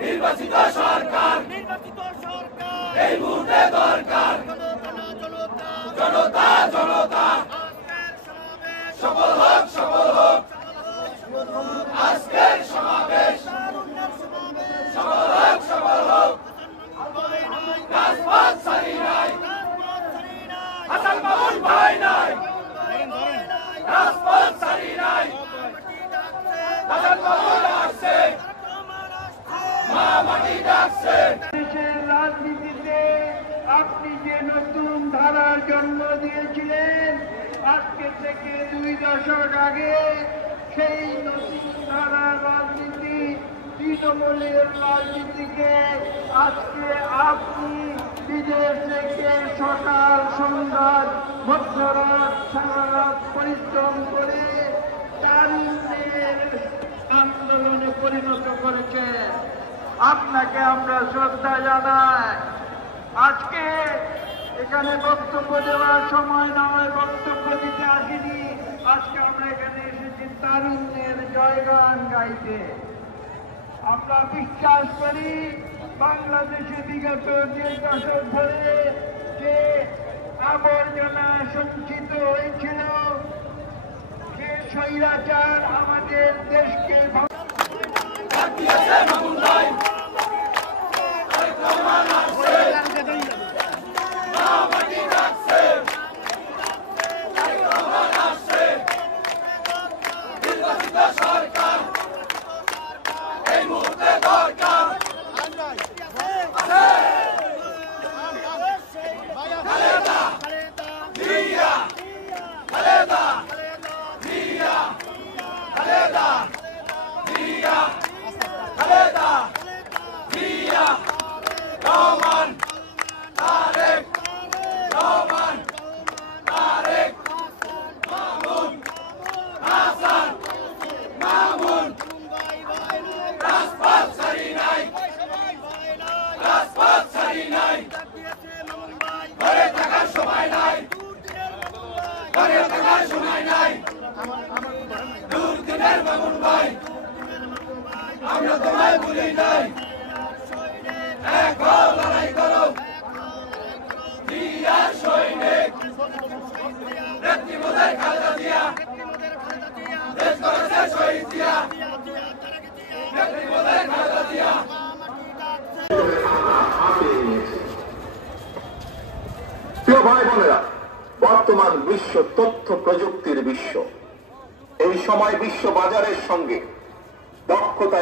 নির্বাচিত সরকার এই মুহূর্তে দরকার। জনতা জনতা সফল হোক সফল হোক আজকের সমাবেশ, সফল হোক সফল হোক। রাজপথ ছাড়ি নাই, হাসান মামুন ভাই নাই, রাজপথ ছাড়ি নাই, হাসান মামুন আসছে, মা মাটি ডাকছে। দেশের রাজনীতিতে আপনি যে নতুন ধারার জন্ম দিয়েছিলেন, আজকে থেকে 2 দশক আগে সেই নতুন ধারার রাজনীতি, তৃণমূলের রাজনীতিকে আজকে আপনি বিদেশ থেকে সকাল সন্ধ্যার মধ্যরাত সারারাত পরিশ্রম করে তারুণ্যের আন্দোলনে পরিণত করেছেন। আপনাকে আমরা শ্রদ্ধা জানাই। আজকে এখানে বক্তব্য দেওয়ার সময় নয়, বক্তব্য দিতে আসিনি। আজকে আমরা এখানে এসেছি তারুণ্যের জয়গান গাইতে। আমরা বিশ্বাস করি বাংলাদেশে বিগত 2 দশক ধরে যে আবর্জনা সঞ্চিত হয়েছিল, যে স্বৈরাচার আমাদের দেশকে আমরা তোমায় ভুলি নাই। এক হও, লড়াই করো, জিয়ার সৈনিক নেত্রীমোদের খালেদা জিয়া, দেশ করেছে শহীদ জিয়া, নেত্রীমোদের খালেদা জিয়া। প্রিয় ভাই বোনেরা, বর্তমান বিশ্ব তথ্য প্রযুক্তির বিশ্ব। এই সময় বিশ্ব বাজারের সঙ্গে দক্ষতা